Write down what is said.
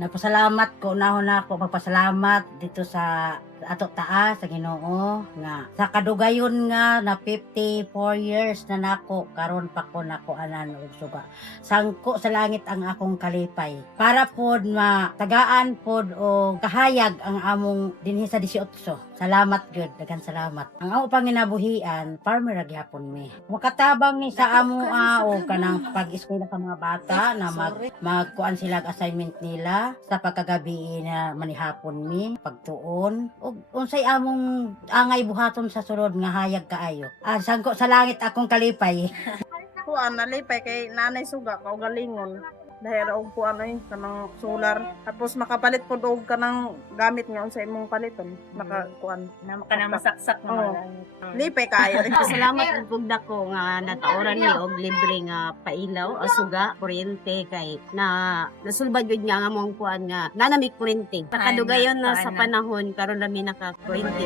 Nagpasalamat ko nahon ako magpasalamat dito sa ato taas sa Ginoo nga sa kadugayon nga na 54 years na nako karon pa ko nako anan og suga. Sangko sa langit ang akong kalipay. Para pod matagaan pod og kahayag ang among dinhi sa 18. Salamat gyud, daghang salamat. Ang amo pang ginabuhian, farmer ra gyapon mi. Makatabang ni sa amo o kanang pag-eskwela sa mga bata na magkuan sila assignment nila sa pagkagabi na manihapon mi, pagtuon ug unsay among angay buhaton sa sulod nga hayag kaayo. Sangko sa langit akong kalipay. Kuan nalipay kay nanay suga kaugalingon. Dahil og kuan ay kanang solar. Tapos makapalit pod og kanang gamit nga unsa imong paliton. Makakuan Kanang masaksak Oo. naman. lipay kayo. Salamat ug dako nga natauran ni og libre nga pailaw, asuga, kuryente kay na nasulbad gyud nga nga mong kuan nga nanamig kuryente. Nakadugayon na sa panahon karon lami naka kuryente.